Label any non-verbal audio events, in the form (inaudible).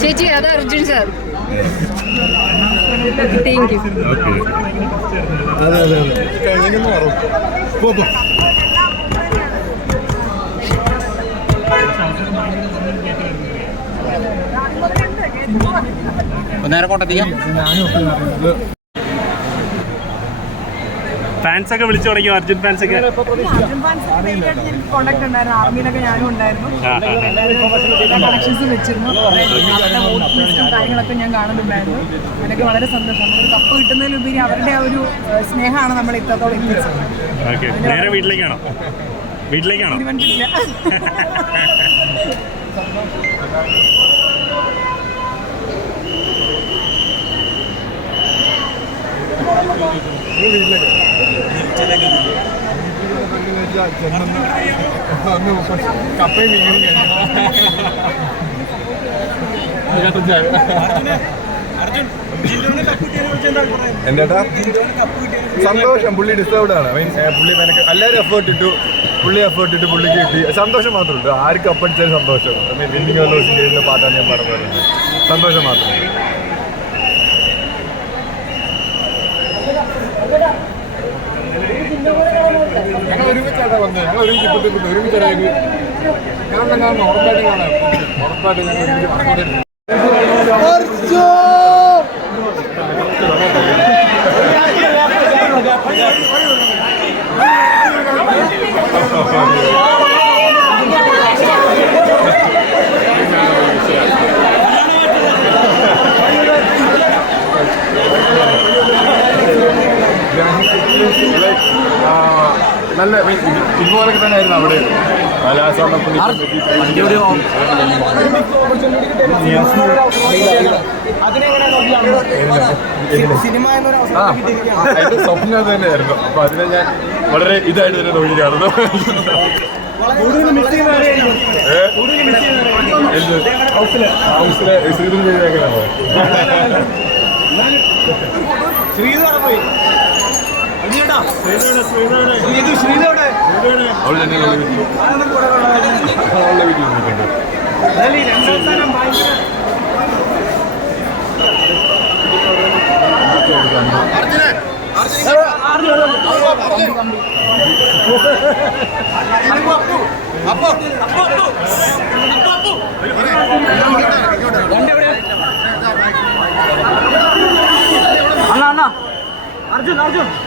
ചേച്ചി അത് Arjun sir. Thank you അതെ കഴിഞ്ഞെന്ന് മാറും ഫാൻസ് ഒക്കെ വിളിച്ചു തുടങ്ങി അർജുൻ ഫാൻസ് ഒക്കെ അർജുൻ ഫാൻസ് മെയിനായിട്ട് എനിക്ക് കോണ്ടാക്ട് ഉണ്ടായിരുന്നു. ആർമിയിലൊക്കെ ഞാനും ഉണ്ടായിരുന്നു. വെച്ചിരുന്നു. കാര്യങ്ങളൊക്കെ ഞാൻ കാണുന്നുണ്ടായിരുന്നു. അതിനൊക്കെ വളരെ സന്തോഷം. നമ്മളൊരു കപ്പ് കിട്ടുന്നതിലുപരി അവരുടെ ആ ഒരു സ്നേഹമാണ് നമ്മൾ ഇത്രത്തോളം എത്തിച്ചത്. ഓക്കെ. നേരെ വീട്ടിലേക്കാണോ? വീട്ടിലേക്കാണോ? (laughs) സന്തോഷം. പുള്ളി ഡിസ്റ്റർബ്ഡ് ആണ്. മീൻ പുള്ളി മെനക്ക് എല്ലാവരും എഫേർട്ട് ഇട്ടു. പുള്ളി എഫേർട്ട് ഇട്ട് പുള്ളിക്ക് കിട്ടി. സന്തോഷം മാത്രമേ ഉള്ളൂ. ആർക്ക് അപ്പടിച്ചാലും സന്തോഷം. പാട്ടാണ് ഞാൻ പറഞ്ഞു സന്തോഷം മാത്രം ഞങ്ങൾ ഒരുമിച്ചാട്ടാ വന്നത്. ഞങ്ങൾ ഒരുമിച്ച് ഇപ്പോഴത്തെ ഒരുമിച്ചാണ് കാണണം കാണണം ഉറപ്പായിട്ടും കാണാം. ഉറപ്പായിട്ടും ഞങ്ങൾ ആ, നല്ല ഇതുപോലൊക്കെ തന്നെ ആയിരുന്നു അവിടെ. അതിന്റെ സ്വപ്നം അത് തന്നെയായിരുന്നു. അപ്പൊ അതിനെ ഞാൻ വളരെ ഇതായിട്ട് തന്നെ നോക്കി കാണുന്നു? ഹൗസിലെ. ശ്രീധരൻ ചെയ്തേക്കണോ അവൾ തന്നെ അവളുടെ വീട്ടിൽ അവളുടെ വീട്ടിൽ അർജുൻ. നേരത്തെ